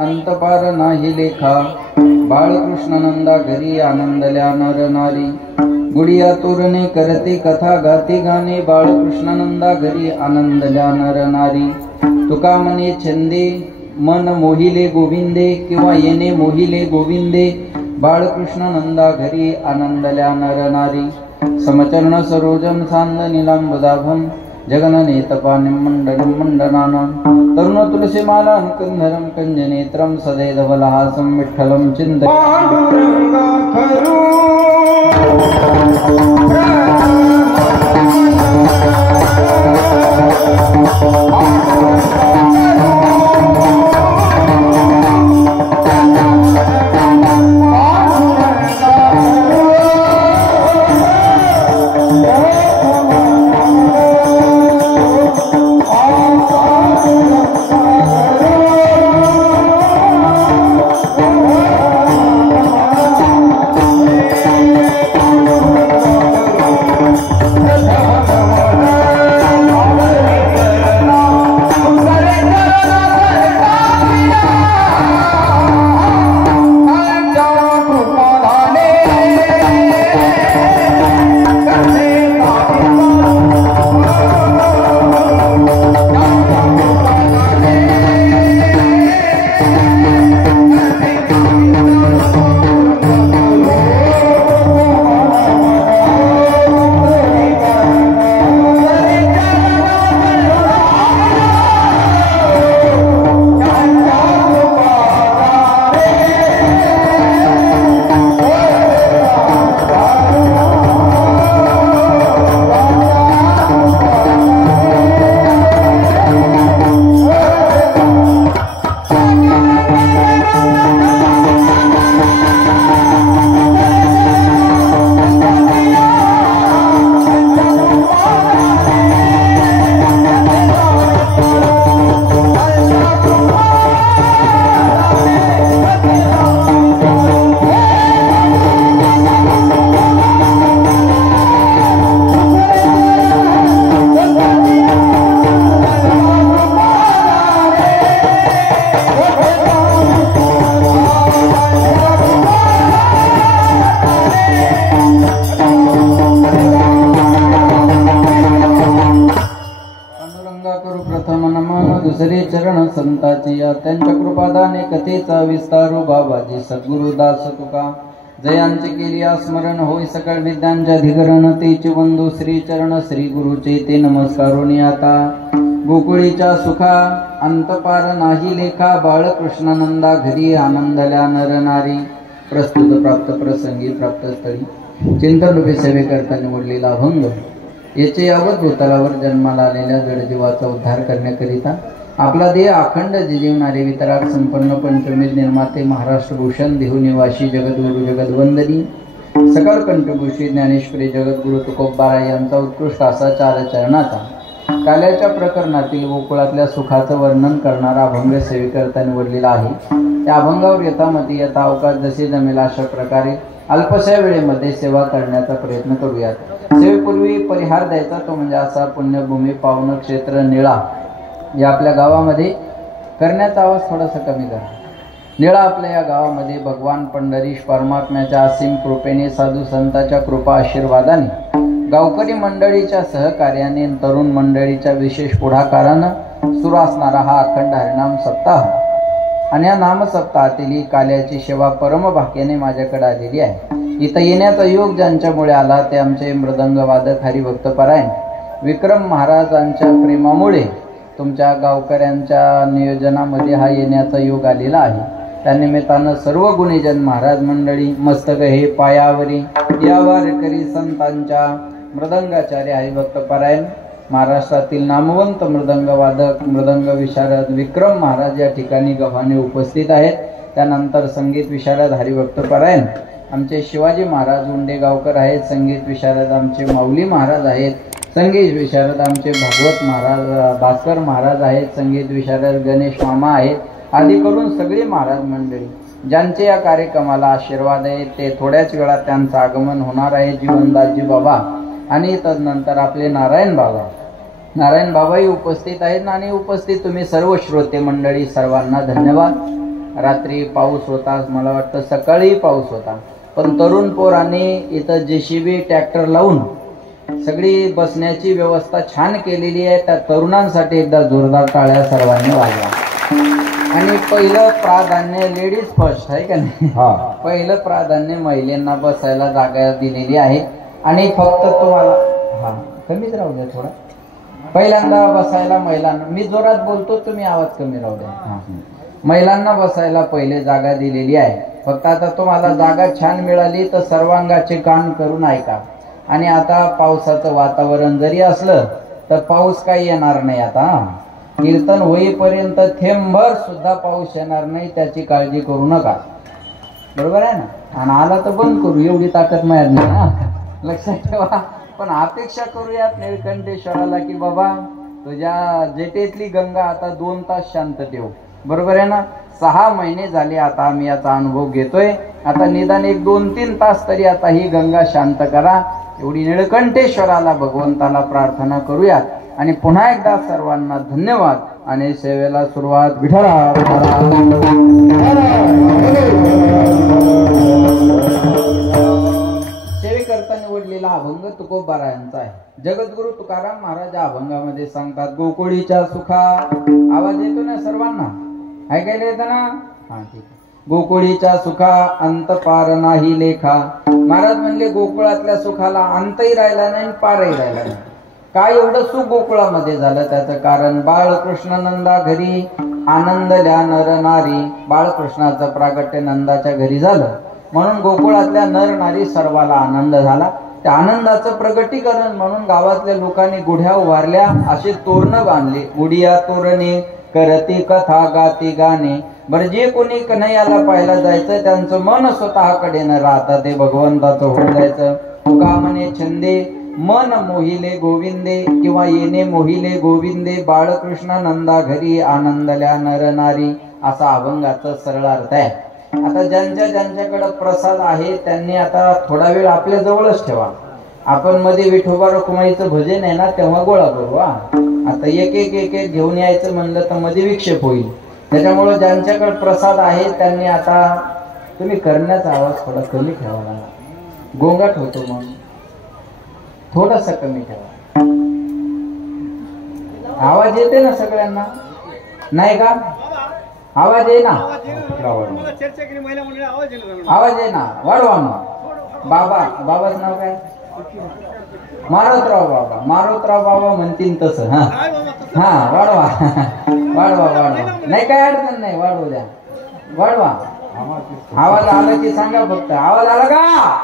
अंतपार नाही लेखा बाळकृष्णानंदा घरी आनंदल्या नर नारी गुडिया तोरणे करते कथा गाती गाणे बाळकृष्णानंदा घरी आनंदल्या नर नारी तुका मने छंदे मन मोहिले गोविंदे किंवा येणे मोहिले गोविंदे बाळकृष्णानंदा घरी आनंदल्या नर नारी समचरण सरोजम सांद निलांबदाभम जगननेतपानिं मंडलं मंडनानं तरुण तुलसीमाला कंधरं कंजनेत्रं सदैधवलहासं विठ्ठलं चिन्तये पांडुरंगा खरू दुसरे चरण संताची या त्यांच्या कृपादाने कथेचा विस्तारो बाबाजी सद्गुरु दास तुका जयांचे केली स्मरण होय सकळ विद्यांच्या अधिकरण तेचे वंदू श्री चरण श्री गुरुचे ते नमस्कारोनी आता गोकुळीच्या सुखा अंतपार नाही लेखा बाळकृष्णानंदा घरी आनंदल्या नर नारी प्रस्तुत प्राप्त प्रसंगी प्राप्त स्थळी चिंतन रूपी सेवेकरता निवडलेला अभंग याचे यावत भूतलावर जन्माला आलेल्या जडजीवाचा उद्धार करण्याकरिता आपला देह अखंड जिजीवणारे वितराग संपन्न पंचमेध निर्माते महाराष्ट्र भूषण देहू निवासी जगद्गुरु जगद्वंदनी सकळ कंठभूषी ज्ञानेश्वरी जगद्गुरु तुकोबारा यांचा उत्कृष्ट असा चार चरणाचा काल्याच्या प्रकरणातील गोकुळातल्या सुखाचं वर्णन करणारा अभंग सेवेकरता निवडलेला आहे। या अभंगावर यथामती यथावकाश जसे जमेल अशा प्रकारे अल्पशा वेळेमध्ये सेवा करण्याचा प्रयत्न करूयात। सेवेपूर्वी परिहार द्यायचा तो म्हणजे असा पुण्यभूमी पावन क्षेत्र निळा या आपल्या गावामध्ये करण्याचा आवाज थोडासा कमी करा। निळा आपल्या या गावामध्ये भगवान पंढरीश परमात्म्याच्या असीम कृपेने साधू संतांच्या कृपा आशीर्वादाने गावकरी मंडळीच्या सहकार्याने तरुण मंडळीच्या विशेष पुढाकारानं सुरू असणारा हा अखंड हरिनाम सप्ताह आणि या नाम सप्ताहातील काल्याची सेवा परमभाग्याने माझ्याकडे आलेली आहे। इथं येण्याचा योग ज्यांच्यामुळे आला ते आमचे मृदंग वादक हरिभक्त परायण विक्रम महाराजांच्या प्रेमामुळे तुमच्या गावकऱ्यांच्या नियोजनामध्ये हा येण्याचा योग आलेला आहे। त्यानिमित्तानं सर्व गुणीजन महाराज मंडळी मस्तक हे पायावरी या वारकरी संतांच्या मृदंगाचार्य हरिभक्त परायण महाराष्ट्रातील नामवंत मृदंग वादक मृदंग विशारद विक्रम महाराज या ठिकाणी गव्हाणे उपस्थित आहेत। त्यानंतर संगीत विशारद हरिभक्त परायण आमचे शिवाजी महाराज उंडेगावकर आहेत। संगीत विशारद आमचे माऊली महाराज आहेत। संगीत विशारद आमचे भागवत महाराज भास्कर महाराज आहेत। संगीत विशारद गणेश मामा आहेत। आदी करून सगळे महाराज मंडळी ज्यांचे या कार्यक्रमाला आशीर्वाद आहे ते थोड्याच वेळात त्यांचं आगमन होणार आहे। जीवनदासजी बाबा आणि तदनंतर आपले नारायण बाबाही उपस्थित आहेत आणि उपस्थित तुम्ही सर्व श्रोते मंडळी सर्वांना धन्यवाद। रात्री पाऊस होता, मला वाटतं सकाळी पाऊस होता, पण तरुण पोरांनी इथं JCB ट्रॅक्टर लावून सगळी बसण्याची व्यवस्था छान केलेली आहे. त्या तरुणांसाठी एकदा जोरदार टाळ्या सर्वांनी वाजवा. आणि पहिलं प्राधान्य लेडीज फर्स्ट आहे का नाही? पहिलं प्राधान्य महिलांना बसायला जागा दिलेली आहे. आणि फक्त तुम्हाला कमीच राहू द्या थोडा, पहिल्यांदा बसायला महिलांना, मी जोरात बोलतो तुम्ही आवाज कमी राहू द्या. महिलांना बसायला पहिले जागा दिलेली आहे. फक्त आता तुम्हाला जागा छान मिळाली तर सर्वांगाचे कान करून ऐका. आणि आता पावसाचं वातावरण जरी असलं तर पाऊस काही येणार नाही. आता कीर्तन होईपर्यंत थेंबभर सुद्धा पाऊस येणार नाही, त्याची काळजी करू नका. बरोबर आहे ना? आणि आला तर बंद करू, एवढी ताकद मिळाली ना, लक्षात ठेवा. पण अपेक्षा करूयात निळकंठेश्वराला की बाबा तुझ्या जेटेतली गंगा आता 2 तास शांत ठेव. बरोबर आहे ना? 6 महिने झाले आता आम्ही याचा अनुभव घेतोय. आता निदान 1-2-3 तास तरी आता ही गंगा शांत करा, एवढी निळकंठेश्वराला भगवंताला प्रार्थना करूयात. आणि पुन्हा एकदा सर्वांना धन्यवाद आणि सेवेला सुरुवात. विठ्ठला सेवेकरता निवडलेला अभंग तुकोबारायांचा आहे. जगद्गुरु तुकाराम महाराज अभंगामध्ये सांगतात, गोकुळीच्या सुखा, आवाज येतो ना सर्वांना? ऐकायला येतं ना? हा ठीक आहे. गोकुळीच्या सुखा अंत पार नाही लेखा. महाराज म्हणले गोकुळातल्या सुखाला अंतही राहिला नाही, पारही राहिला नाही. काय एवढं सुख गोकुळामध्ये झालं? त्याचं कारण बाळकृष्ण नंदा घरी आनंदल्या नर नारी. बाळकृष्णाचं प्रागट्य नंदाच्या घरी झालं म्हणून गोकुळातल्या नर नारी सर्वाला आनंद झाला. त्या आनंदाचं प्रगटीकरण म्हणून गावातल्या लोकांनी गुढ्या उभारल्या, असे तोरण बांधले. गुढिया तोरणे करती कथा गाती गाणे. बरं, जे कोणी कन्हैयाला पाहायला जायचं त्यांचं मन स्वतःकडे न राहता ते भगवंताचं होऊन जायचं. तुका म्हणे छंदे मन मोहिले गोविंदे, किंवा येणे मोहिले गोविंदे. बाळकृष्ण नंदा घरी आनंदल्या नर नारी, असा अभंगाचा सरळ अर्थ आहे. आता ज्यांच्याकडे प्रसाद आहे त्यांनी आता थोडा वेळ आपल्या जवळच ठेवा. आपण मध्ये विठोबा रखुमाईचं भजन आहे ना, तेव्हा गोळा करू. आता एक एक घेऊन यायचं म्हणलं तर मध्ये विक्षेप होईल. त्याच्यामुळे ज्यांच्याकडे प्रसाद आहे त्यांनी आता, तुम्ही करण्याचा आवाज थोडा कमी ठेवा, गोंगाट होतो म्हणून थोडासा कमी ठेवा. आवाज येते ना सगळ्यांना? नाही का? आवाज आहे ना? आवाज आहे ना? वाढवा मग. बाबाचं नाव काय? मारुतराव बाबा. मारुतराव बाबा म्हणतील तसं. हा वाढवा वाढवा. नाही काय अडचण नाही, वाढवू द्या, वाढवा. आवाज आला की सांगा फक्त. आवाज आला का?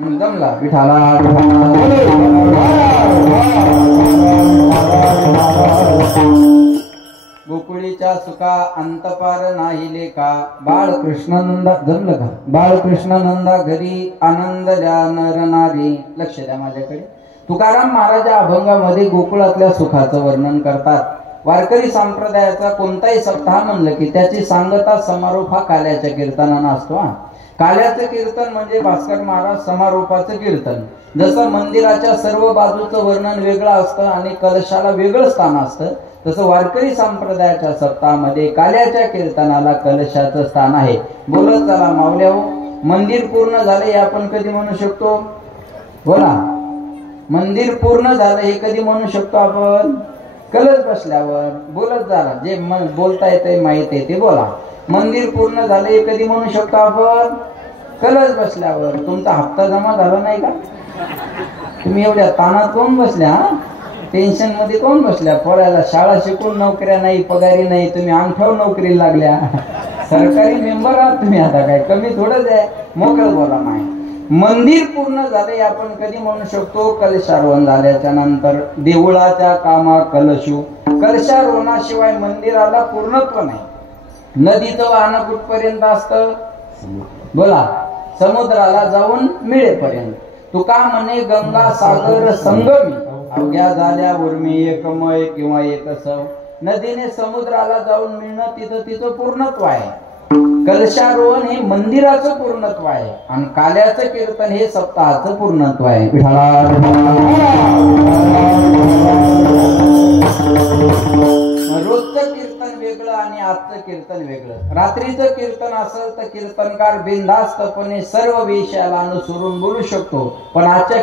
जमला. विठाला गोकुळीच्या सुखा अंतपार नाही लेखा. बाळकृष्णानंदा, जमलं का? बाळकृष्णानंदा घरी आनंदल्या नर नारी. लक्ष द्या माझ्याकडे. तुकाराम महाराज अभंगामध्ये गोकुळातल्या सुखाचं वर्णन करतात. वारकरी संप्रदायाचा कोणताही सप्ताह म्हणलं की त्याची सांगता समारोप हा काल्याच्या कीर्तनानं असतो. काल्याचं कीर्तन म्हणजे भास्कर महाराज समारोपाचं कीर्तन. जसं मंदिराच्या सर्व बाजूचं वर्णन वेगळं असतं आणि कलशाला वेगळं स्थान असतं, तसं वारकरी संप्रदायाच्या सप्ताहामध्ये काल्याच्या कीर्तनाला कलशाचं स्थान आहे. बोलत चला माऊल्या, मंदिर पूर्ण झाले हे आपण कधी म्हणू शकतो? बोला. मंदिर पूर्ण झालं हे कधी म्हणू शकतो आपण? कलश बसल्यावर. बोलत झाला, जे बोलता येते माहित आहे ते बोला. मंदिर पूर्ण झाले हे कधी म्हणू शकतो आपण? कलश बसल्यावर. तुमचा हप्ता जमा झाला नाही का? तुम्ही एवढ्या ताणात कोण बसल्या? टेन्शन मध्ये कोण बसल्या? पोराला शाळा शिकून नोकऱ्या नाही, पगारी नाही, तुम्ही अंगठ्यावर नोकरीला लागल्या. सरकारी मेंबर आहात तुम्ही, आता काय कमी थोडंच आहे? मोकळं बोला. नाही, मंदिर पूर्ण झाले आपण कधी म्हणू शकतो? कलशारोहण झाल्याच्या नंतर. देवळाच्या कामा कलशू. कलशारोहणाशिवाय मंदिराला पूर्णत्व नाही. नदीचं वाहन कुठपर्यंत असतं? बोला. समुद्राला जाऊन मिळेपर्यंत. तुका म्हणे गंगा सागर संगमी, अवघ्या झाल्या उर्मी एकमय किंवा एकसव. नदीने समुद्राला जाऊन मिळणं तिथं पूर्णत्व आहे. कलशारोहण हे मंदिराचं पूर्णत्व आहे आणि काल्याचं कीर्तन हे सप्ताहाचं पूर्णत्व आहे. रोजचं कीर्तन वेगळं आणि आजचं कीर्तन वेगळं. रात्रीचं कीर्तन असेल तर कीर्तनकार बिनधास्तपणे सर्व विषयाला अनुसरून बोलू शकतो, पण आजच्या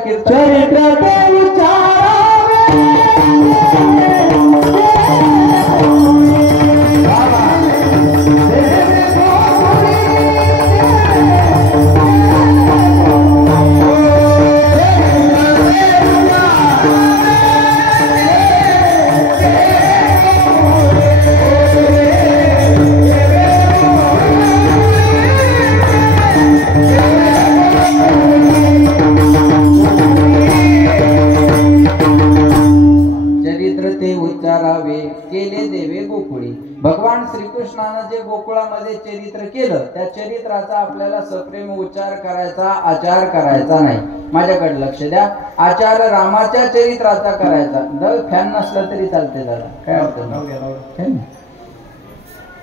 केले देवे गोकुळी. भगवान श्रीकृष्णानं जे गोकुळामध्ये चरित्र केलं त्या चरित्राचा आपल्याला सप्रेम उच्चार करायचा, आचार करायचा नाही. माझ्याकडे लक्ष द्या. आचार रामाच्या चरित्राचा करायचा. फॅन नसला तरी चालते दादा, काय अडचण.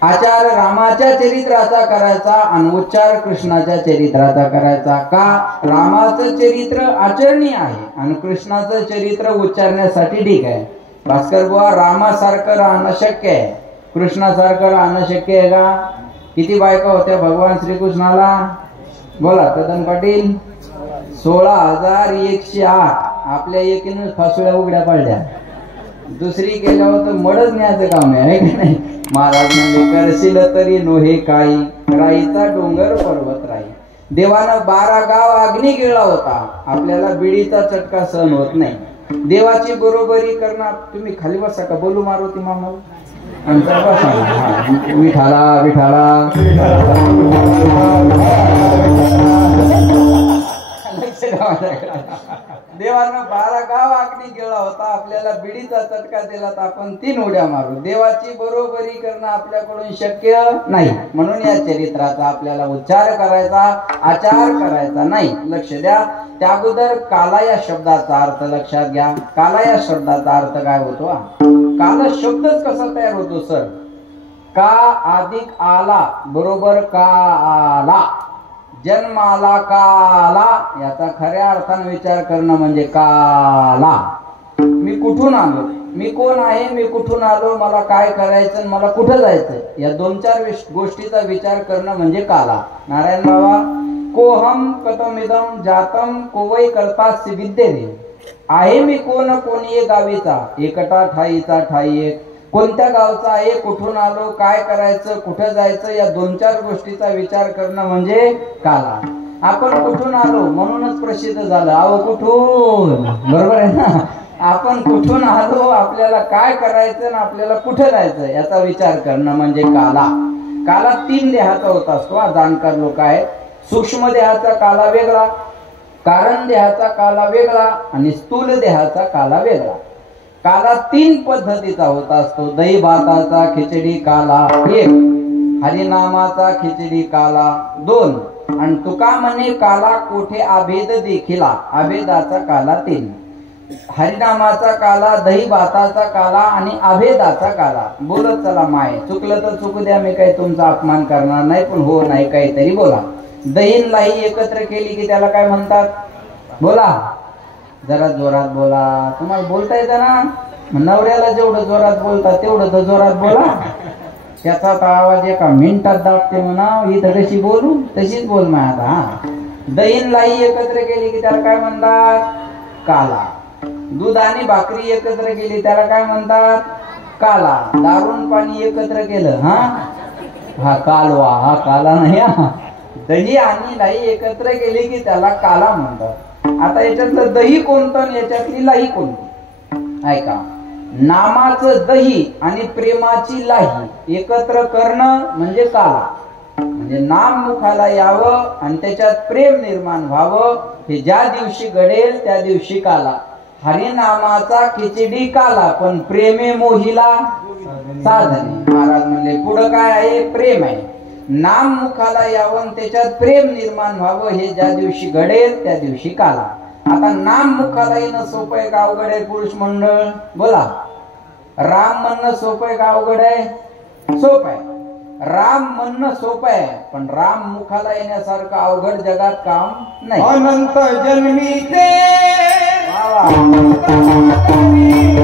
आचार रामाच्या चरित्राचा करायचा आणि उच्चार कृष्णाच्या चरित्राचा करायचा. का? रामाचं चरित्र आचरणीय आहे आणि कृष्णाचं चरित्र उच्चारण्यासाठी ठीक आहे. भास्कर बुवा, रामासारखं राहणं शक्य आहे, कृष्णासारखं राहणं शक्य आहे का? किती बायका होत्या भगवान श्रीकृष्णाला? बोला कदम पाटील. 16,108. आपल्या एकीनं फासुड्या उघड्या पडल्या. दुसरी केल्यावर तर मडच न्यायचं काम आहे की नाही? महाराज म्हणजे करशील तरी नोहे काही, राईचा डोंगर पर्वत राई. देवानं 12 गाव अग्नी गिळला होता, आपल्याला बिडीचा चटका सहन होत नाही. देवाची बरोबरी करणार. तुम्ही खाली बसा का? बोलू मारुती मामा. विठाला विठाला. देवानं 12 गाव अग्नी गिळला होता, आपल्याला बिडीचा चटका दिला तर आपण 3 उड्या मारू. देवाची बरोबरी करणं आपल्याकडून शक्य नाही, म्हणून या चरित्राचा आपल्याला उच्चार करायचा, आचार करायचा नाही. लक्ष द्या. त्या अगोदर काला या शब्दाचा अर्थ लक्षात घ्या. काला या शब्दाचा अर्थ काय होतो? काला शब्दच कसा तयार होतो सर? का अधिक आला बरोबर काला. जन्माला काला याचा खऱ्या अर्थाने विचार करणं म्हणजे काला. मी कुठून आलो, मी कोण आहे, मी कुठून आलो, मला काय करायचं, मला कुठं जायचं, या 2-4 गोष्टीचा विचार करणं म्हणजे काला. नारायण बाबा, कोहम कतमिदम जातम कोवै करतास्य विद्येने. आहे मी कोण, कोणी गावीचा, एकटा ठाईचा ठाई एक. कोणत्या गावचा आहे, कुठून आलो, काय करायचं, कुठं जायचं, या 2-4 गोष्टीचा विचार करणं म्हणजे काला. आपण कुठून आलो म्हणूनच प्रसिद्ध झालं. अहो कुठून, बरोबर आहे ना? आपण कुठून आलो, आपल्याला काय करायचं आणि आपल्याला कुठं जायचं याचा विचार करणं म्हणजे काला. काला 3 देहाचा होत असतो. जाणकार लोक आहेत. सूक्ष्म देहाचा काला वेगळा, कारण देहाचा काला वेगळा आणि स्थूल देहाचा काला वेगळा. काला 3 पद्धतीचा होत असतो. दही भाताचा खिचडी काला 1, हरिनामाचा खिचडी काला 2 आणि तुका म्हणे काला कोठे आभेद देखिला, आभेदाचा काला 3. हरिनामाचा काला, दही भाताचा काला आणि आभेदाचा काला. बोलत चला माय. चुकलं तर चुकू द्या, मी काही तुमचा अपमान करणार नाही, पण हो नाही काहीतरी बोला. दहीन लाही एकत्र केली की त्याला काय म्हणतात? बोला जरा जोरात बोला. तुम्हाला बोलता येतं ना? नवऱ्याला जेवढं जोरात बोलता तेवढं तर जोरात बोला. त्याचा तर आवाज एका मिनिटात दाबते म्हणा. इथं कशी बोलू तशीच बोल मा आता. दहीन लाई एकत्र केली की त्याला काय म्हणतात? काला. दूध आणि भाकरी एकत्र केली त्याला काय म्हणतात? काला. दारून पाणी एकत्र केलं हा कालवा. हा काला नाही. दही आणि लाई एकत्र केली की त्याला काला म्हणतात. आता याच्यातलं दही कोणतं आणि याच्यातली लाई कोणती? ऐका. नामाचं दही आणि प्रेमाची लाही एकत्र करणं म्हणजे काला. म्हणजे नाम मुखाला यावं आणि त्याच्यात प्रेम निर्माण व्हावं, हे ज्या दिवशी घडेल त्या दिवशी काला. हरिनामाचा खिचडी काला, पण प्रेमे मोहिला साधने. महाराज म्हणले पुढं काय आहे? प्रेम आहे. नाम मुखाला यावं, त्याच्यात प्रेम निर्माण व्हावं, हे ज्या दिवशी घडेल त्या दिवशी काला. आता नाम मुखाला येणं सोपं आहे का अवघड आहे? पुरुष मंडळ बोला. राम म्हणणं सोपं आहे का अवघड आहे? सोपं आहे. राम म्हणणं सोपं आहे, पण राम मुखाला येण्यासारखं अवघड जगात काम नाही. अनंत जन्मीचे अनंत जन्मीचे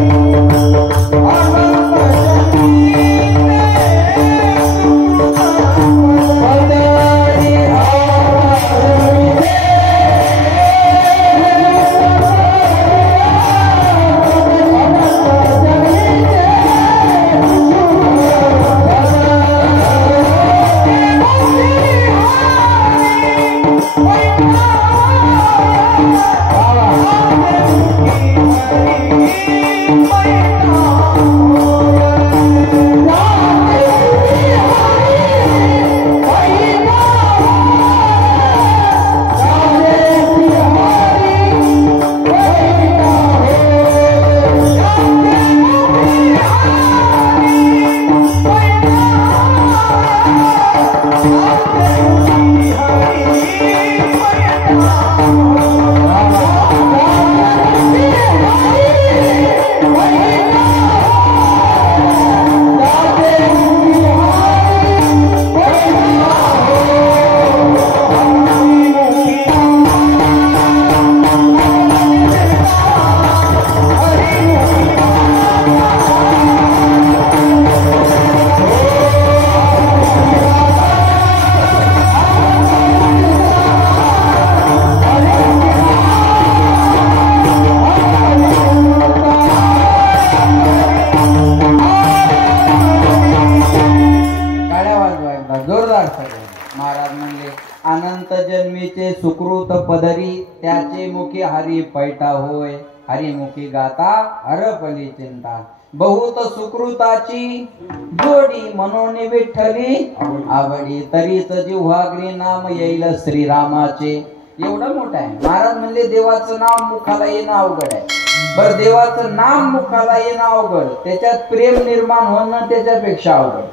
सगळे. महाराज म्हणले अनंत जन्मीचे सुकृत पदरी त्याचे मुखी हरी पैठा होय. हरिमुखी गाता हरपली चिंता. बहुत सुकृताची जोडी म्हणून विठ्ठली आवडी. तरीच जिव्हाग्री नाम येईल श्रीरामाचे. एवढं मोठं आहे. महाराज म्हणले देवाचं नाव मुखाला येणं अवघड आहे. बर देवाचं नाम मुखाला येणं अवघड, त्याच्यात प्रेम निर्माण होणं त्याच्यापेक्षा अवघड.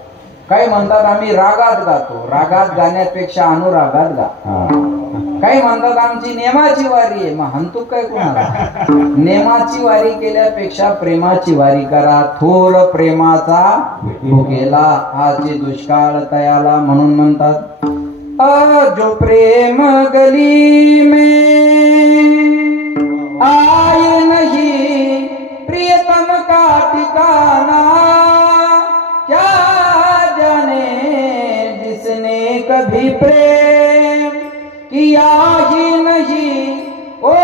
काही म्हणतात आम्ही रागात गातो. रागात गाण्यापेक्षा अनुरागात गा. काही म्हणतात आमची नेमाची वारी आहे. मग हंतू काय कोणाला? नेमाची वारी केल्यापेक्षा प्रेमाची वारी करा. थोर प्रेमाचा भोगेला हाचे दुष्काळ तयाला. म्हणून म्हणतात जो प्रेम गली में आए नहीं प्रियतम का ठिकाना. क्या जाने जिसने कभी प्रेम किया ही नहीं वो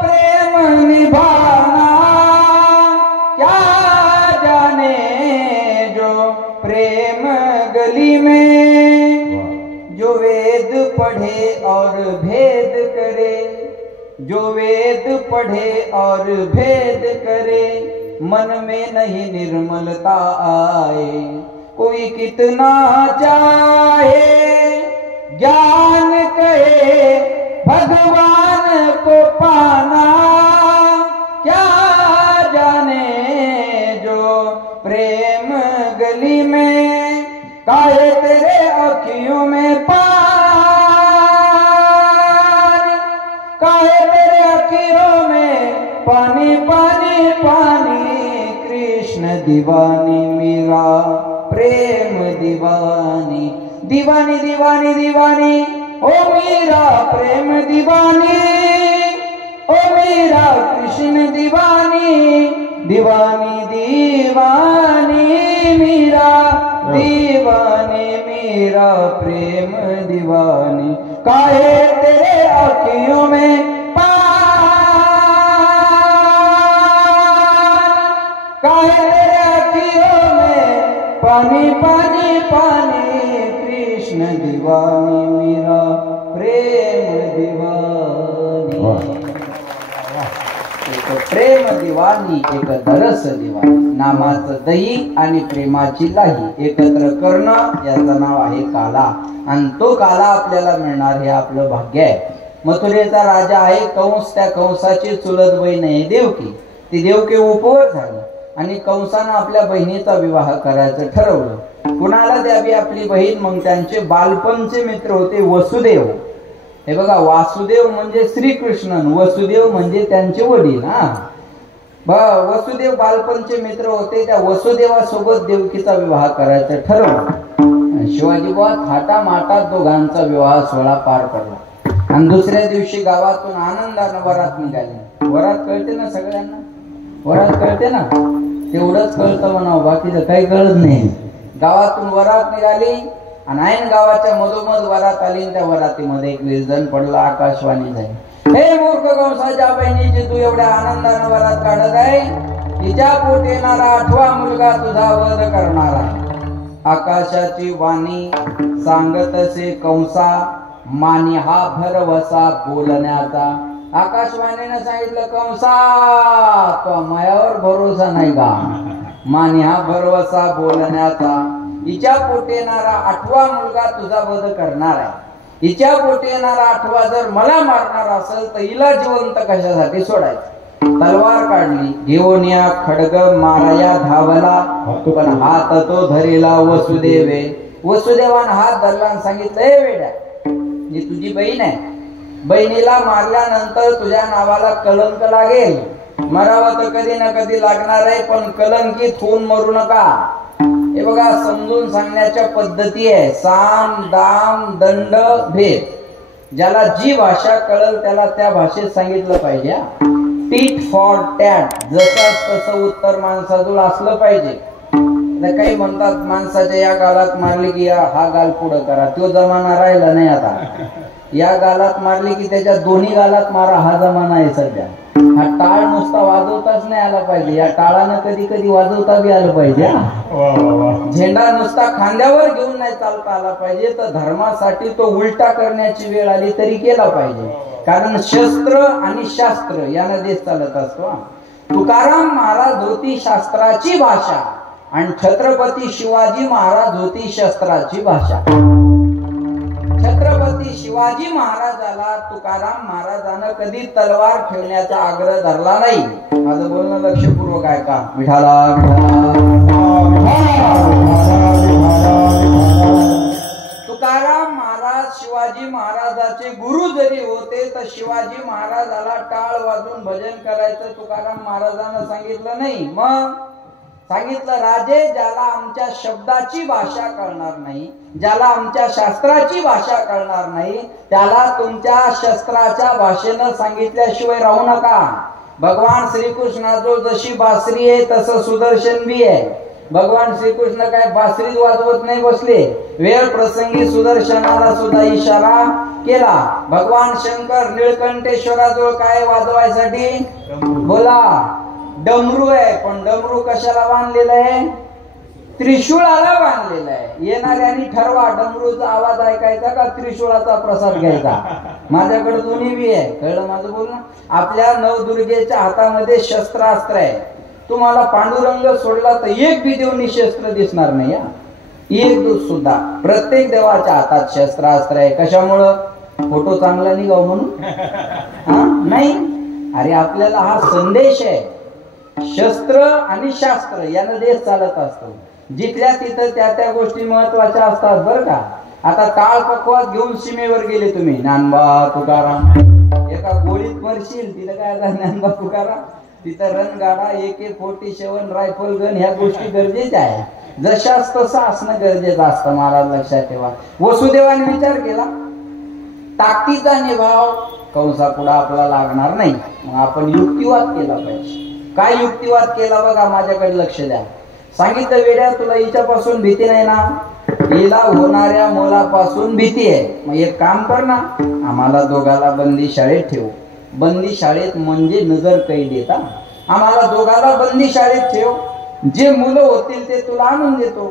प्रेम निभाना. क्या जाने जो प्रेम गली में जो वेद पढ़े और भेद करे. जो वेद पढ़े और भेद करे मन में नहीं निर्मलता आए. कोई कितना चाहे ज्ञान कहे भगवान को पाना. क्या जाने जो प्रेम गली में काहे तेरे अखियों में पानी. काहे तेरे अखियों में पानी पानी पानी. कृष्ण दीवानी मीरा प्रेम दीवानी. दीवानी दीवानी दीवानी ओ मीरा प्रेम दीवानी. ओ मीरा कृष्ण दीवानी. दीवानी दीवानी मीरा दीवानी मीरा प्रेम दीवानी. काहे तेरे अखियों में काहे तेरे अखियों में पानी पानी पानी. कृष्ण दीवानी मीरा प्रेम दीवानी. एक प्रेम दिवानी एक दरस दिवानी. नामाचं दही आणि प्रेमाची लाही एकत्र करणं याचं नाव आहे काला. आणि तो काला आपल्याला मिळणार हे आपलं भाग्य आहे. मथुरेचा राजा आहे कंस. त्या कंसाची चुलत बहीण आहे देवकी. ती देवकी उपवर झाली आणि कंसानं आपल्या बहिणीचा विवाह करायचं ठरवलं. कुणाला द्यावी आपली बहीण? मग त्यांचे बालपणचे मित्र होते वसुदेव. हे बघा वासुदेव म्हणजे श्रीकृष्ण, वसुदेव म्हणजे त्यांचे वडील. वसुदेव बालपणचे मित्र होते. त्या वसुदेवासोबत देवकीचा विवाह करायचं ठरवलं. शिवाजी बुवा थाटामाटात दोघांचा विवाह सोहळा पार पडला आणि दुसऱ्या दिवशी गावातून आनंदानं वरात निघाली. वरात कळते ना सगळ्यांना? वरात कळते ना? तेवढंच कळतं म्हणावं, बाकीचं काही कळत नाही. गावातून वरात निघाली आणि ऐन गावाच्या मधोमध वरात आली. त्या वरातीमध्ये एक विरजण पडला. आकाशवाणी झाली. हे मूर्ख कंसाच्या बहिणीची तू एवढ्या आनंदानं वरात काढत आहे. तिच्या पोटी येणारा 8वा मुलगा तुझा वध करणार आहे. आकाशाची वाणी सांगत असे कंसा मानी हा भरवसा बोलण्याचा. आकाशवाणीने सांगितलं कंसा तो मायावर भरोसा नाही का? मानी हा भरवसा बोलण्याचा. हिच्या पोटी येणारा 8वा मुलगा तुझा वध करणार आहे. हिच्या पोटी येणारा 8वा जर मला मारणार असेल तर हिला जिवंत कशासाठी सोडायचं? तलवार काढली. घेऊन या खडग माराया धावला. पण हात तो धरेला वसुदेवे. वसुदेवानं हात धरला आणि सांगितलं हे वेड्या, ही तुझी बहीण आहे. बहिणीला मारल्यानंतर तुझ्या नावाला कलंक लागेल. मरावं तर कधी ना कधी लागणार आहे, पण कलंकित होऊन मरू नका. हे बघा समजून सांगण्याच्या पद्धती आहे. साम दाम दंड भेद. ज्याला जी भाषा कळल त्याला त्या भाषेत सांगितलं पाहिजे. Tit for tat. जसं तसं उत्तर माणसाजवळ असलं पाहिजे. काही म्हणतात माणसाच्या या गालात मारली की हा गाल पुढं करा. तो जमाना राहिला नाही आता. या गालात मारली की त्याच्या दोन्ही गालात मारा हा जमाना आहे सध्या. हा टाळ नुसता वाजवताच नाही आला पाहिजे, या टाळानं कधी कधी वाजवता बी आलं पाहिजे. झेंडा नुसता खांद्यावर घेऊन नाही चालता आला पाहिजे, तर धर्मासाठी तो उलटा करण्याची वेळ आली तरी केला पाहिजे. कारण शस्त्र आणि शास्त्र यानं देश चालत असतो. तुकाराम महाराज होती शास्त्राची भाषा आणि छत्रपती शिवाजी महाराज होती शस्त्राची भाषा. छत्रपती शिवाजी महाराजाला तुकाराम महाराजानं कधी तलवार ठेवण्याचा आग्रह धरला नाही. माझं बोलणं लक्षपूर्वक आहे का? विठाला तुकाराम महाराज शिवाजी महाराजाचे गुरु जरी होते, तर शिवाजी महाराजाला टाळ वाजून भजन करायचं तुकाराम महाराजांना सांगितलं नाही. मग सांगितलं, राजे ज्याला आमच्या शब्दाची भाषा कळणार नाही, ज्याला आमच्या शास्त्राची भाषा कळणार नाही, त्याला तुमच्या शस्त्राच्या भाषेनं सांगितल्याशिवाय राहू नका. भगवान श्रीकृष्णाजवळ जशी बासरी आहे तसं सुदर्शन बी आहे. भगवान श्रीकृष्ण काय बासरीच वाजवत नाही बसले, वेळ प्रसंगी सुदर्शनाला सुद्धा इशारा केला. भगवान शंकर निळकंठेश्वराजवळ काय वाजवायसाठी? बोला, डमरू आहे. पण डमरू कशाला बांधलेलं आहे? त्रिशूळाला बांधलेलं आहे. येणाऱ्यांनी ठरवा, डमरूचा आवाज ऐकायचा का त्रिशूळाचा प्रसाद घ्यायचा? माझ्याकडे दोन्ही बी आहे. कळलं माझं बोलणं? आपल्या नवदुर्गेच्या हातामध्ये शस्त्रास्त्र आहे. तुम्हाला पांडुरंग सोडला तर एक बी देवनी शस्त्र दिसणार नाही. एक दूध सुद्धा. प्रत्येक देवाच्या हातात शस्त्रास्त्र आहे. कशामुळं? फोटो चांगला निघाव म्हणून? नाही. अरे आपल्याला हा संदेश आहे. शस्त्र आणि शास्त्र यानं देश चालत असतो. जिथल्या तिथं त्या गोष्टी महत्वाच्या असतात बरं का. आता टाळ पकवात घेऊन सीमेवर गेले तुम्ही, ज्ञानबा तुकाराम, एका गोळीत मरशील, तिथं काय ज्ञानबा तुकाराम, तिथं रणगाडा, AK-47 रायफल गन ह्या गोष्टी गरजेच्या आहे. जशाच तसं असणं गरजेचं असतं. महाराज लक्षात ठेवा. वसुदेवाने विचार केला, ताकदीचा निभाव कंसापुढे आपला लागणार नाही, मग आपण युक्तिवाद केला पाहिजे. काय युक्तिवाद केला बघा, माझ्याकडे लक्ष द्या. सांगितलं, वेड्या तुला हिच्यापासून भीती नाही ना, हिला होणाऱ्या मुलापासून भीती आहे. मग एक काम कर ना, आम्हाला दोघाला बंदी शाळेत ठेव. बंदी शाळेत म्हणजे नजर कैद येता. आम्हाला दोघाला बंदी शाळेत ठेव, जे मुलं होतील ते तुला आणून देतो.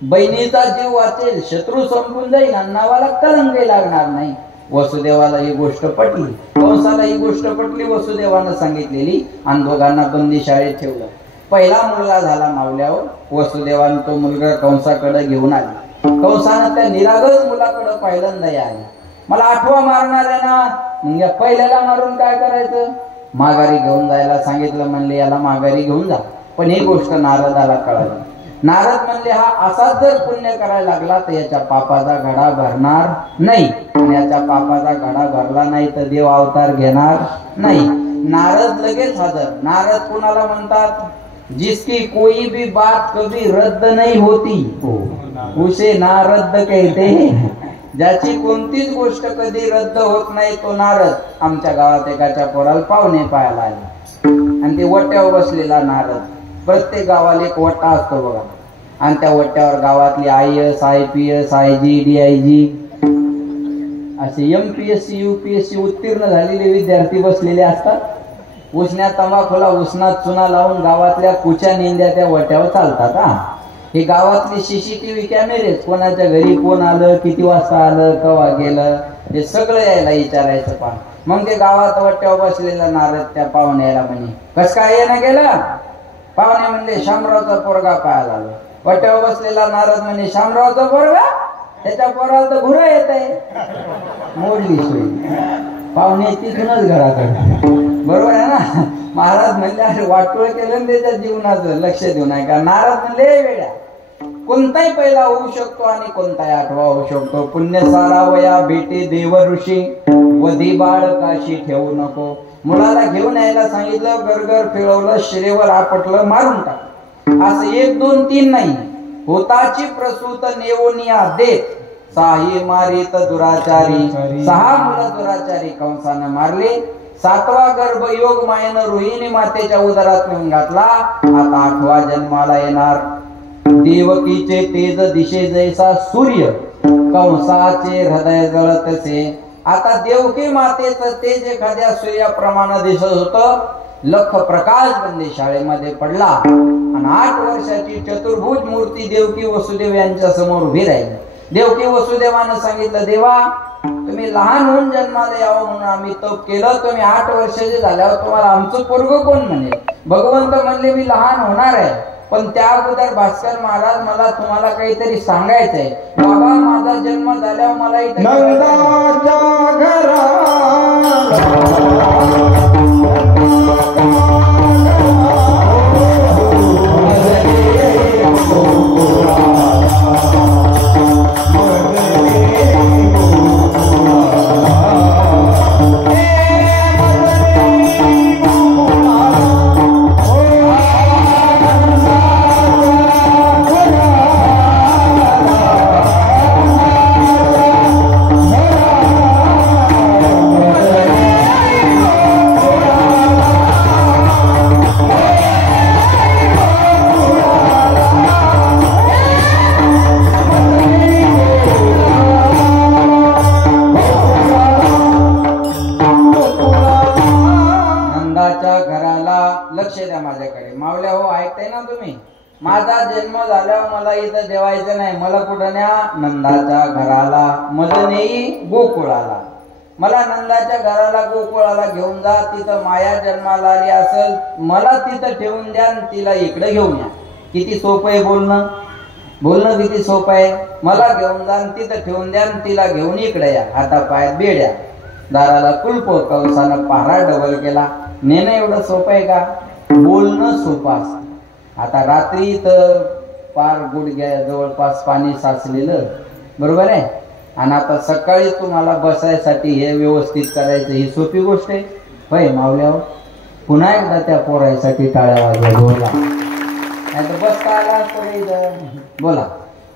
बहिणीचा जीव वाचेल, शत्रू संपून जाईल, नावाला कलंक लागणार नाही. वसुदेवाला ही गोष्ट पटली, कंसाला ही गोष्ट पटली, वसुदेवानं सांगितलेली, आणि दोघांना बंदी शाळेत ठेवलं. पहिला मुलगा झाला मावल्यावर वसुदेवानं तो मुलगा कंसाकडे घेऊन आला. कंसानं त्या निरागस मुलाकडे पहिल्यांदा आला. मला आठवा मारणार आहे ना, मग या पहिल्याला मारून काय करायचं? माघारी घेऊन जायला सांगितलं. म्हणले याला माघारी घेऊन जा. पण ही गोष्ट नारदाला कळाली. नारद म्हणले, हा असाच जर पुण्य करायला लागला तर याच्या पापाचा घडा भरणार नाही, आणि याच्या पापाचा घडा भरला नाही तर देव अवतार घेणार नाही. नारद लगेच हजर. नारद कोणाला म्हणतात? जिसकी कोई भी बात कभी रद्द नहीं होती उसे नारद कहते हैं. ज्याची कोणतीच गोष्ट कधी रद्द होत नाही तो नारद. आमच्या गावात एकाच्या पोराला पाहुणे पाहायला आले, आणि ते वट्यावर बसलेला नारद. प्रत्येक गावाला एक वट्टा असतो बघा, आणि त्या वट्यावर गावातली IAS, IPS, IG, DIG असे MPSC, UPSC उत्तीर्ण झालेले विद्यार्थी बसलेले असतात. उसण्यात तंबाखूला उसनात चुना लावून गावातल्या कुच्या निंद्या त्या वट्यावर चालतात. हे गावातले CCTV कॅमेरेच, कोणाच्या घरी कोण आलं, किती वाजता आलं, केव्हा गेलं, हे सगळं यायला विचारायचं. पहा मग ते गावात वट्यावर बसलेला नारद त्या पाहुण्याला म्हणे, कस काय येणं गेलं? पाहुणे म्हणले, शामरावचा पोरगा पाहायला आलो. वट्यावर बसलेला नारद म्हणे, शामरावचा पोरगा? त्याच्या पोराला तर घुरा येत आहे. मोडली सोय. पाहुणे तिथूनच घराकडे. बरोबर आहे ना? महाराज म्हणले, अरे वाटोळ केलं त्याच्या जीवनाचं, लक्ष देऊ नये का? नारद म्हणले, वेड्या, कोणताही पहिला होऊ शकतो आणि कोणताही आठवा होऊ शकतो. पुण्य सारावया भेटे देव ऋषी, वधी बाळ काशी ठेवू नको. मुलाला घेऊन यायला सांगितलं, गरगर फिरवलं, शिरेवर आपटलं, मारून टाकलं. असं 1, 2, 3 नाही. होताची प्रसूत नेवोनिया देत, साही मारित दुराचारी. 6 मुलं दुराचारी कंसानं मारले. 7वा गर्भ योग मायेनं रोहिणी मातेच्या उदरात नेऊन घातला. आता 8वा जन्माला येणार. देवकीचे तेज दिशे जैसा सूर्य, कंसाचे हृदय जळतसे. आता देवकी मातेचं तेज एखाद्या सूर्याप्रमाणे दिसत होतं. लख प्रकाश बंदी शाळेमध्ये पडला आणि 8 वर्षाची चतुर्भुज मूर्ती देवकी वसुदेव यांच्या समोर उभी राहिली. देवकी वसुदेवानं सांगितलं, देवा तुम्ही लहान होऊन जन्माला यावं म्हणून आम्ही तप केलं. तुम्ही 8 वर्षाचे झाल्यावर तुम्हाला आमचं पोरग कोण म्हणेल? भगवंत म्हणले, मी लहान होणार आहे, पण त्या अगोदर भास्कर महाराज मला तुम्हाला काहीतरी सांगायचंय. बाबा माझा जन्म झाल्यावर मला इथे नंदाच्या घराला माझा जन्म झाल्यावर मला इथं जेवायचं नाही. मला कुठं न्या? नंदाच्या घराला. मला नेई गोकुळाला. मला नंदाच्या घराला गोकुळाला घेऊन जा. तिथं माया जन्माला आली असेल, मला तिथं ठेवून द्या आणि तिला इकडे घेऊन या. किती सोपं आहे बोलणं. बोलणं किती सोपं आहे. मला घेऊन जा आणि तिथं ठेवून द्या आणि तिला घेऊन इकडे या. हातापायात बेड्या, दाराला कुलप, कवसानं पहारा डबल केला. नेणं एवढं सोपं आहे का? बोलणं सोपं असतं. आता रात्री तर पार गुडघ्या जवळपास पाणी साचलेलं, बरोबर आहे. आणि आता सकाळी तुम्हाला बसायसाठी हे व्यवस्थित करायचं, ही सोपी गोष्ट आहे होय मावल्यावर? पुन्हा एकदा त्या पोरायसाठी टाळ्या वाजवा बोला, नाही तर बसता आला बोला.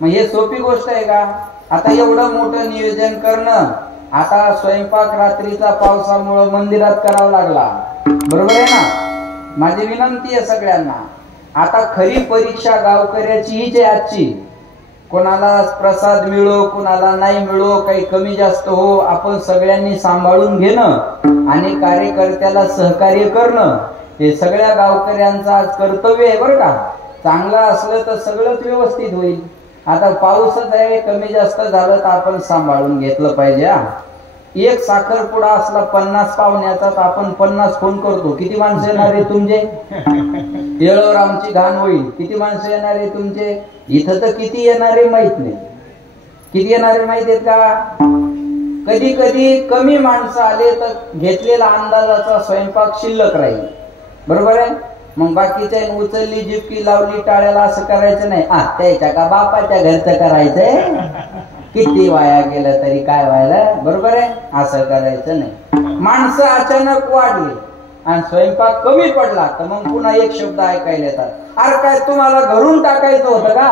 मग हे सोपी गोष्ट आहे का? आता एवढं मोठं नियोजन करणं. आता स्वयंपाक रात्रीचा पावसामुळं मंदिरात करावा लागला, बरोबर आहे ना. माझी विनंती आहे सगळ्यांना, आता खरी परीक्षा गावकऱ्याची हीच आहे आजची. कोणाला प्रसाद मिळो, कोणाला नाही मिळो, काही कमी जास्त हो, आपण सगळ्यांनी सांभाळून घेणं आणि कार्यकर्त्याला सहकार्य करणं हे सगळ्या गावकऱ्यांचं आज कर्तव्य आहे बरं का. चांगलं असलं तर सगळंच व्यवस्थित होईल. आता पाऊसच आहे, कमी जास्त झालं तर आपण सांभाळून घेतलं पाहिजे. एक साखरपुडा असला 50 पाहुण्याचा तर आपण 50 फोन करतो. किती माणसं येणार आहे तुमचे? येळोवर आमची घाण होईल. किती माणसं येणार आहे तुमचे? इथं तर किती येणारे माहित नाही. किती येणारे माहित आहेत का? कधी कधी कमी माणसं आले तर घेतलेला अंदाजाचा स्वयंपाक शिल्लक राहील, बरोबर आहे. मग बाकीच्या उचलली जिपकी लावली टाळ्याला असं करायचं नाही. त्याच्या का बापाच्या घरचं करायचंय, किती वाया गेलं तरी काय व्हायला, बरोबर आहे. असं करायचं नाही. माणसं अचानक वाढली आणि स्वयंपाक कमी पडला तर मग पुन्हा एक शब्द ऐकायला येतात, अरे काय तुम्हाला घरून टाकायचं होतं का?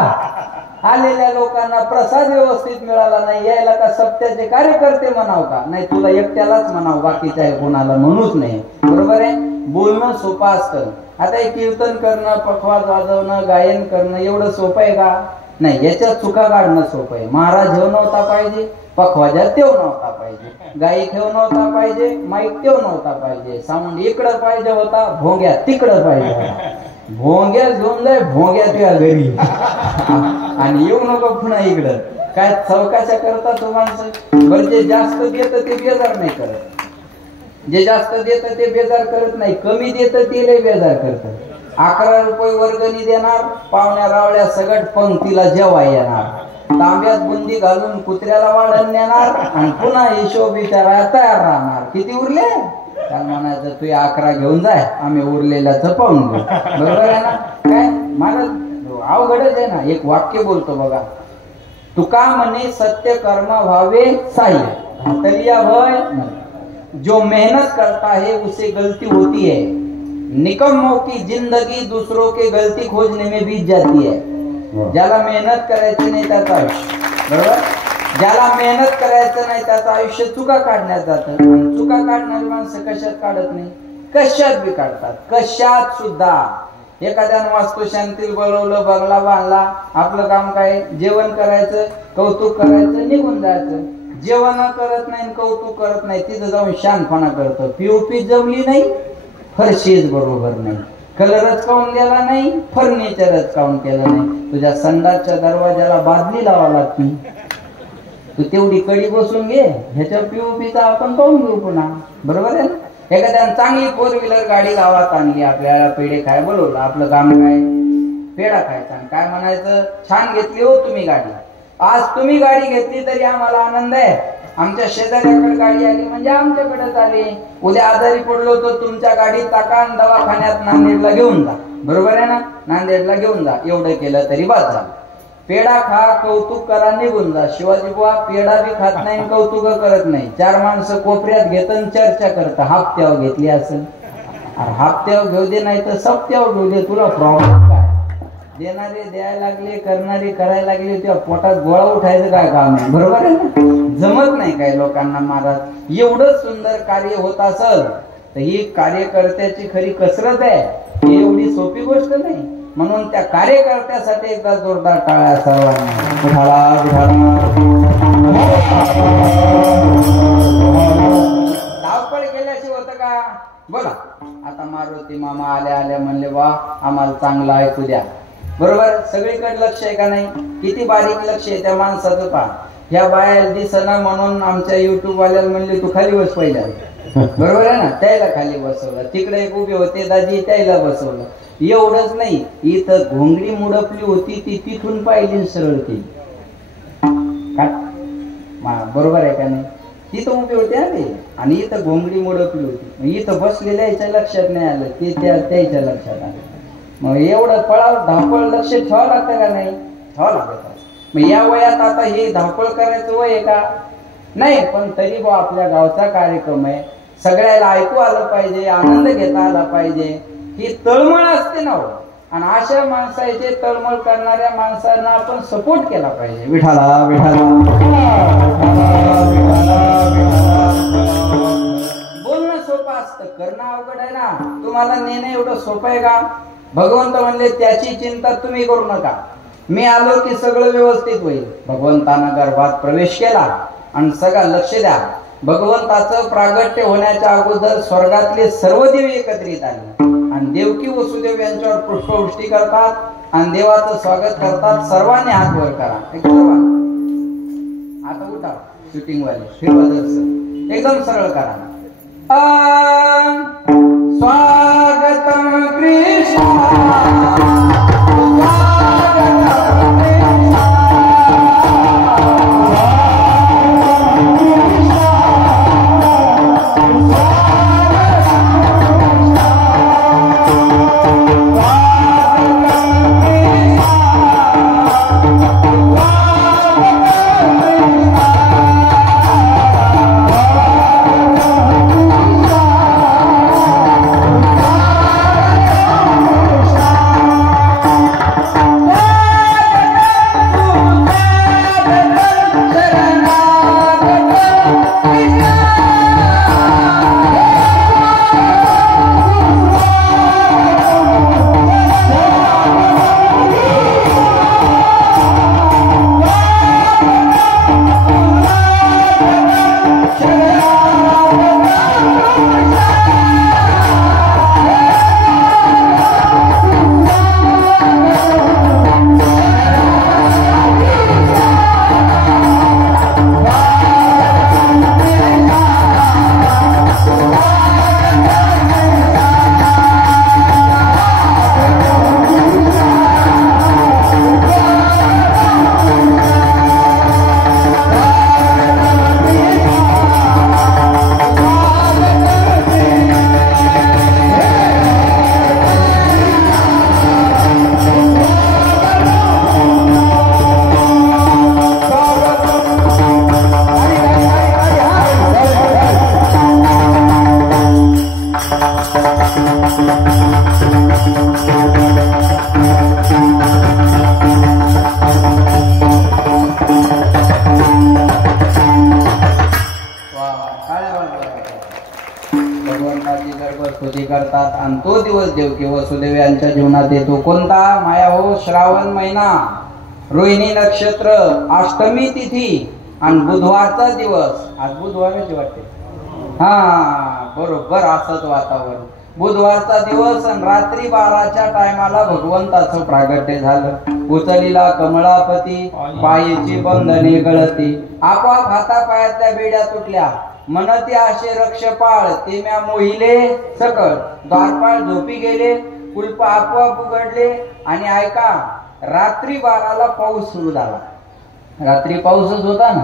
आलेल्या लोकांना प्रसाद व्यवस्थित मिळाला नाही, यायला का सप्त्याचे कार्यकर्ते म्हणाव का? नाही, तुला एकट्यालाच म्हणाव, बाकीच्या कोणाला म्हणूच नाही, बरोबर आहे. बोलणं सोपं असतं. आता हे कीर्तन करणं, पखवाज वाजवणं, गायन करणं एवढं सोपं आहे का? नाही, याच्यात चुका काढणं सोपं आहे. महाराज हेव नव्हता पाहिजे, पखवाजात तेव नव्हता पाहिजे, गायक हेव नव्हता पाहिजे, माईक तेव नव्हता पाहिजे, साऊंड इकडं पाहिजे होता, भोंग्या तिकडं पाहिजे होता. भोंग्या घेऊन जाय, भोंग्या त्या घरी आणि येऊ नको पुन्हा इकडं. काय चौकाशा करतात माणसं. बरं, जे जास्त देत ते बेजार नाही करत, जे जास्त देत ते बेजार करत नाही, कमी देत ते लय बेजार करत. 11 रुपये वर्गणी देणार, पाहुण्या रावळ्या सगट पंक्तीला जेवा येणार, तांब्यात बुंदी घालून कुत्र्याला वाढण नेणार आणि पुन्हा हिशोब विचारायला तयार राहणार. किती उरले? काय म्हणायचं, तू 11 घेऊन जाय, आम्ही उरलेल्याच पाहून घेऊ, बरोबर आहे ना. काय मला अवघडच आहे ना. एक वाक्य बोलतो बघा, तुका म्हणे सत्य कर्म व्हावे साह्य, तलिया भय जो मेहनत करता है उसे गलती होती है, निकम्मों की जिंदगी दूसरों के गलती खोजने में बीत जाती है. ज्याला मेहनत करायची नाही त्याचं आयुष्य, बरोबर, ज्याला मेहनत करायचं नाही त्याचं आयुष्य चुका काढण्यात जातं. आणि चुका काढणारी माणसं कशात काढत नाही? कशात बी काढतात. कशात सुद्धा. एखाद्यानं वास्तुशांतीला बोलवलं, बंगला बांधला, आपलं काम काय? जेवण करायचं, कौतुक करायचं, निघून जायचं. जेवण करत नाही, कौतुक करत नाही, तिथं जाऊन शानपणा करतं. पीओपी जमली नाही, फरशीच बरोबर नाही, कलरच काऊन दिला नाही, फर्निचरच काऊन केलं नाही, तुझ्या संडासच्या दरवाजाला बादली लावा लागती, तू तेवढी कडी बसून घे, ह्याच्या पीओपीचा आपण पाहून घेऊ पुन्हा. बरोबर आहे ना. एखाद्यानं चांगली 4 व्हीलर गाडी गावात आणली, आपल्याला पेढे खाय बोलवलं, आपलं काम काय पेढा खायचा, काय म्हणायचं, छान घेतली हो तुम्ही गाडी. आज तुम्ही गाडी घेतली तरी आम्हाला आनंद आहे, आमच्या शेजाऱ्याकडे गाडी आली म्हणजे आमच्याकडेच आली. उद्या आजारी पडलो तर तुमच्या गाडीत टाका आणि दवाखान्यात नांदेडला घेऊन जा. बरोबर आहे ना. नांदेडला घेऊन जा, एवढं केलं तरी बाद झालं. पेढा खा, कौतुक करा, निघून जा. शिवाजी बुवा पेढा बी खात नाही, कौतुक करत नाही. 4 माणसं कोपऱ्यात घेत चर्चा करत, हप्त्यावर घेतली असेल. अरे हप्त्यावर घेऊ दे, नाही तर सप्त्यावर घेऊ दे, तुला प्रॉब्लेम काय. देणारे द्यायला लागले, करणारे करायला लागले, तेव्हा पोटात गोळा उठायचं काय काम आहे. बरोबर आहे ना. जमत नाही काय लोकांना महाराज. एवढं सुंदर कार्य होत असल तर ही कार्यकर्त्याची खरी कसरत आहे, ही एवढी सोपी गोष्ट नाही. म्हणून त्या कार्यकर्त्यासाठी एकदा जोरदार टाळ्या सर्वांना. धावपळ केल्याशिवाय होतं का. बोला आता मारुती मामा आल्या म्हणले वा आम्हाला चांगलं ऐकू द्या. बरोबर. सगळीकडे लक्ष आहे का नाही. किती बारीक लक्ष आहे त्या माणसाचं. पहा ह्या बाया दिसना म्हणून आमच्या युट्यूब वाल्याला म्हणले तू खाली बस पहिल्या. बरोबर आहे ना. त्याला खाली बसवलं. तिकडे एक उभे होते दाजी, त्याला बसवलं. एवढंच नाही, इथं घोंगडी मुडपली होती ती तिथून पाहिली सरळ केली. बरोबर आहे का नाही. तिथं उभे होते आले आणि इथं घोंगडी मुडपली होती. इथं बसलेल्या याच्या लक्षात नाही आलं, ते त्याच्या लक्षात आलं. मग एवढं धावपळ लक्ष ठेवावं लागतं का नाही. ठेवावं लागतं. मग या वयात आता हे धावपळ करायचं वय आहे का नाही. पण तरी बा आपल्या गावचा कार्यक्रम आहे, सगळ्याला ऐकू आलं पाहिजे, आनंद घेता आला पाहिजे, ही तळमळ असते ना. आणि अशा माणसाचे तळमळ करणाऱ्या माणसांना आपण सपोर्ट केला पाहिजे. विठाला विठाला बोलणं सोपं असतं, करणं अवघड आहे ना. तुम्हाला नेणं एवढं सोपं आहे का. भगवंत म्हणले त्याची चिंता तुम्ही करू नका, मी आलो की सगळं व्यवस्थित होईल. भगवंतानं गर्भात प्रवेश केला आणि सगळं लक्ष द्या. भगवंताचं प्रागट्य होण्याच्या अगोदर स्वर्गातले सर्व देव एकत्रित आले आणि देवकी वसुदेव यांच्यावर पुष्पवृष्टी करतात आणि देवाचं स्वागत करतात. सर्वांनी हात वर करा. आता उठा शूटिंग वाले, एकदम सरळ करा. स्वागतम कृष्ण करतात आणि तो दिवस देवकी वसुदेव यांच्या जीवनात येतो. कोणता माया हो. श्रावण महिना, रोहिणी नक्षत्र, अष्टमी तिथी आणि बुधवारचा दिवस, आज बुधवारच वाटते, हा बरोबर असंच वातावरण. बुधवारचा दिवस आणि रात्री 12च्या टायमाला भगवंताचं प्रागट्य झालं. उचलीला कमळापती, पायीची बंधने गळती, आपोआप हातापायातल्या बेड्या तुटल्या. म्हणते असे रक्षपाळ, ते म्या मोहिले सकळ. द्वारपाळ झोपी गेले, कुलप आपोआप उघडले. आणि ऐका, रात्री 12ला पाऊस सुरू झाला. रात्री पाऊसच होता ना,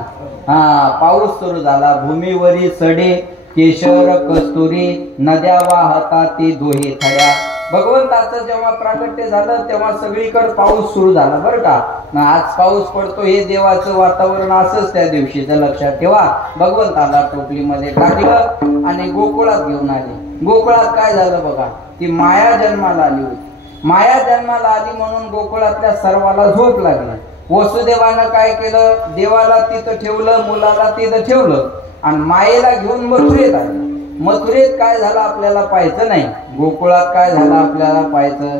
हा पाऊस सुरू झाला. भूमीवरी सडे, केशर कस्तुरी, नद्या वाहता ती दोहे थड्या. भगवंताचं जेव्हा प्रागट्य झालं तेव्हा सगळीकडे पाऊस सुरू झाला बरं का. आज पाऊस पडतो हे देवाचं वातावरण असंच त्या दिवशीचं लक्षात ठेवा. भगवंताला टोपलीमध्ये टाकलं आणि गोकुळात घेऊन आले. गोकुळात काय झालं बघा, ती माया जन्माला आली होती. माया जन्माला आली म्हणून गोकुळातल्या सर्वाला झोप लागली. वसुदेवानं काय केलं, देवाला तिथं ठेवलं, मुलाला तिथं ठेवलं आणि मायेला घेऊन मथुरेत आले. मथुरेत काय झालं आपल्याला पाहायचं नाही, गोकुळात काय झालं आपल्याला पाहायचं.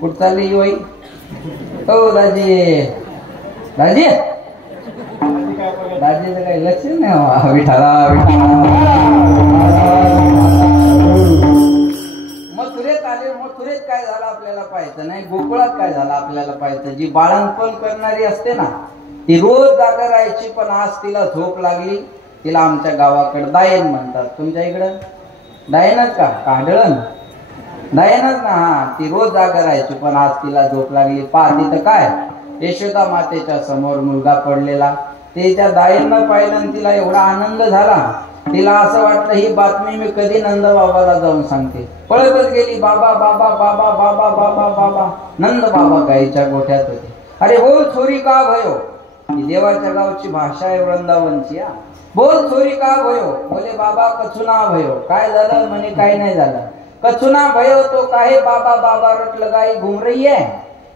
कुठं चालली होई हो दाजी, दाजी दाजीचं काही लक्ष नाही. विठाला मथुरेत आले. मथुरेत काय झालं आपल्याला पाहायचं नाही, गोकुळात काय झालं आपल्याला पाहायचं. जी बाळंतपण करणारी असते ना, ती रोज जागा राहायची, पण आज तिला झोप लागली. तिला आमच्या गावाकडे दायन म्हणतात. तुमच्या इकडं दायनच का, काढळण दायनच ना. हा, ती रोज जागा राहायची, पण आज तिला झोप लागली. पहा तिथं काय, यशोदा मातेच्या समोर मुलगा पडलेला. तिच्या दायननं पाहिलं आणि तिला एवढा आनंद झाला. तिला असं वाटलं ही बातमी मी कधी नंद बाबाला जाऊन सांगते. पळतच गेली, बाबा बाबा बाबा बाबा बाबा बाबा. नंद बाबा गाईच्या गोठ्यात होते. अरे बोल छोरी का भयो, ही देवाच्या गावची भाषा आहे वृंदावनची. बोल छोरी का भयो, बोले बाबा कछुना भयो. काय झालं म्हणे, काही नाही झालं. कछुना भयो तो काहे बाबा बाबा रट लगाई घुम रही है.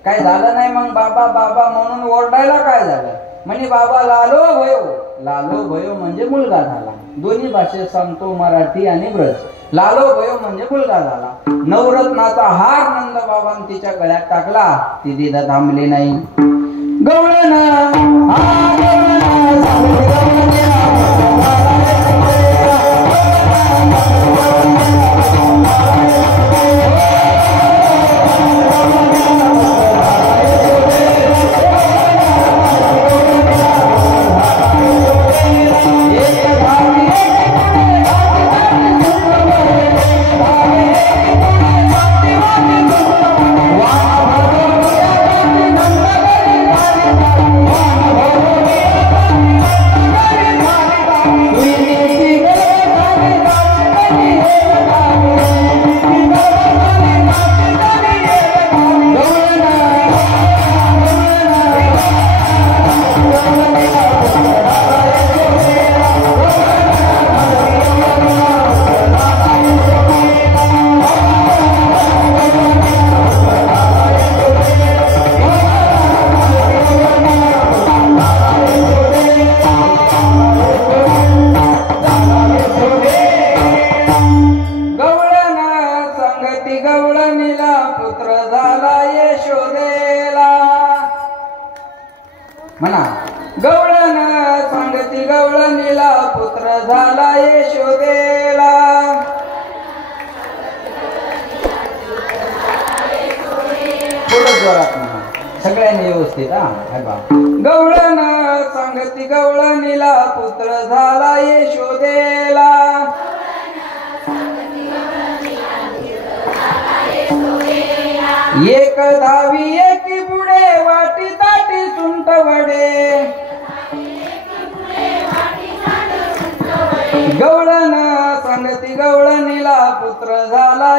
काय झालं नाही मग बाबा बाबा म्हणून ओरडायला काय झालं म्हणे, बाबा लालो भयो. लालो भयो म्हणजे मुलगा झाला. दोन्ही भाषेत सांगतो, मराठी आणि ब्रज. लालो भयो म्हणजे मुलगा झाला. नवरत्नाचा हार नंद बाबांनी तिच्या गळ्यात टाकला. ती तिथं थांबली नाही. गवळण म्हणा. गवळण सांगती गवळणीला पुत्र झाला यशोदेला. थोडं जोरात म्हणा, सगळ्यांनी व्यवस्थित. गवळण सांगती गवळणीला पुत्र झाला यशोदेला. एक धावी एकी पुढे वाटी ताटी सुंट वडे. गवळण सांगती गवळणीला पुत्र झाला